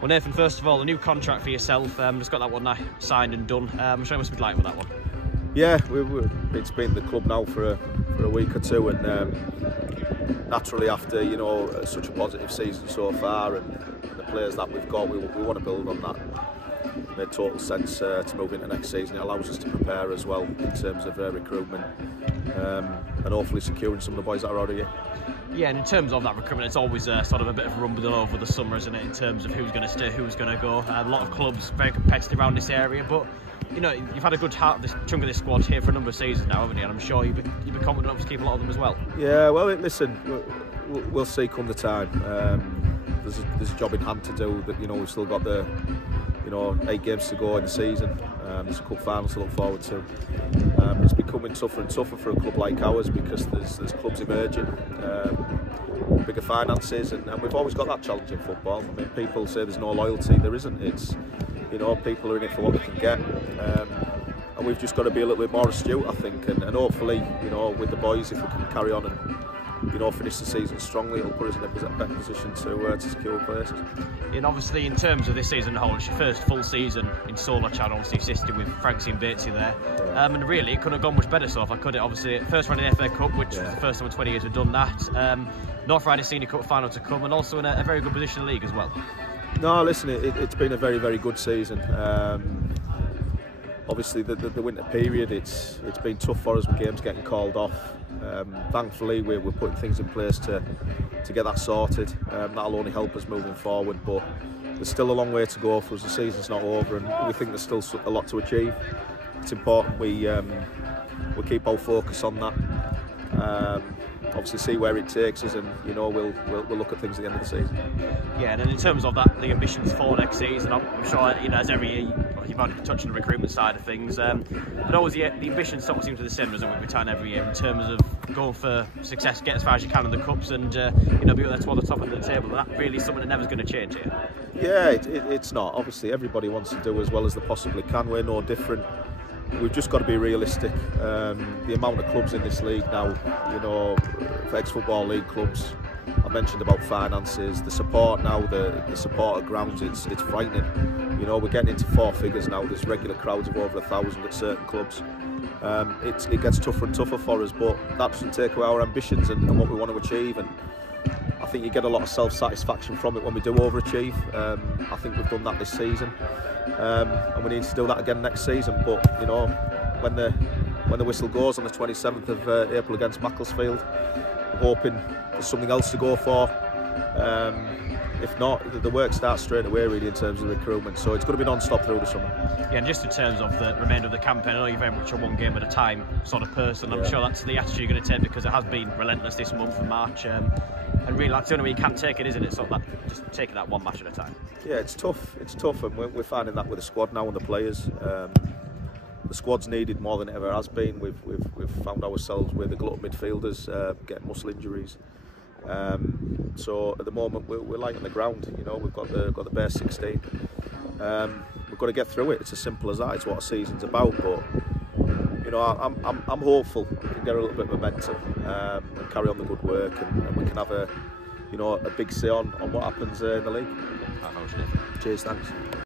Well, Nathan, first of all, a new contract for yourself. Just got that one signed and done. I'm sure you must be delighted with that one. Yeah, it's been at the club now for a week or two, and naturally after such a positive season so far, and the players that we've got, we want to build on that. It made total sense to move into next season. It allows us to prepare as well in terms of recruitment, and hopefully securing some of the boys that are out of here. Yeah, and in terms of that recruitment, it's always sort of a bit of a rumble over the summer, isn't it, in terms of who's going to stay, who's going to go. A lot of clubs very competitive around this area, but you've had a good chunk of this squad here for a number of seasons now, haven't you? And I'm sure you'd be confident enough to keep a lot of them as well. Yeah, well, listen, we'll see come the time. There's a job in hand to do. That we've still got the 8 games to go in the season. There's a cup final to look forward to. It's becoming tougher and tougher for a club like ours because there's clubs emerging, bigger finances, and we've always got that challenge in football. I mean, people say there's no loyalty. There isn't. It's people are in it for what they can get, and we've just got to be a little bit more astute, I think, and hopefully with the boys, if we can carry on and finish the season strongly, it'll put us in a better position to secure places. And obviously, in terms of this season as a whole, it's your first full season in solo channel, obviously assisted with Franksy and Batesy there. Yeah. And really, it couldn't have gone much better so far, could it? Obviously, first round in the FA Cup, which was the first time in 20 years we've done that. North Riding Senior Cup final to come, and also in a very good position in the league as well. No, listen, it's been a very, very good season. Obviously, the winter period, it's been tough for us with games getting called off. Thankfully, we're putting things in place to get that sorted. That'll only help us moving forward, but there's still a long way to go for us. The season's not over, and we think there's still a lot to achieve. It's important we keep our focus on that. Obviously, see where it takes us, and we'll look at things at the end of the season. Yeah, and in terms of that, the ambitions for next season, I'm sure as every year you've had to touch on the recruitment side of things, but always the ambition sort of seems to be the same as in Whitby Town every year in terms of going for success, get as far as you can in the cups, and be up there toward the top of the table. And that really is something that never's going to change here. Yeah, it's not. Obviously, everybody wants to do as well as they possibly can. We're no different. We've just got to be realistic. The amount of clubs in this league now, for ex-football league clubs, I mentioned about finances, the support now, the support at grounds, it's frightening. We're getting into 4 figures now. There's regular crowds of over 1,000 at certain clubs. It gets tougher and tougher for us, but that doesn't take away our ambitions and what we want to achieve. And I think you get a lot of self-satisfaction from it when we do overachieve. I think we've done that this season, and we need to do that again next season. But when the whistle goes on the 27th of April against Macclesfield, I'm hoping there's something else to go for. If not, the work starts straight away really in terms of recruitment, so it's going to be non-stop through the summer. Yeah, and just in terms of the remainder of the campaign, I know you're very much a one game at a time sort of person. I'm sure that's the attitude you're going to take, because it has been relentless this month in March, and really that's the only way you can take it, isn't it? Sort of that, just taking that one match at a time. Yeah, it's tough, and we're finding that with the squad now and the players. The squad's needed more than it ever has been. We've found ourselves with the glut of midfielders getting muscle injuries. So at the moment we're light on the ground. We've got the bare 16. We've got to get through it. It's as simple as that. It's what a season's about. But I'm hopeful we can get a little bit of momentum and carry on the good work, and we can have a big say on what happens in the league. Cheers, thanks.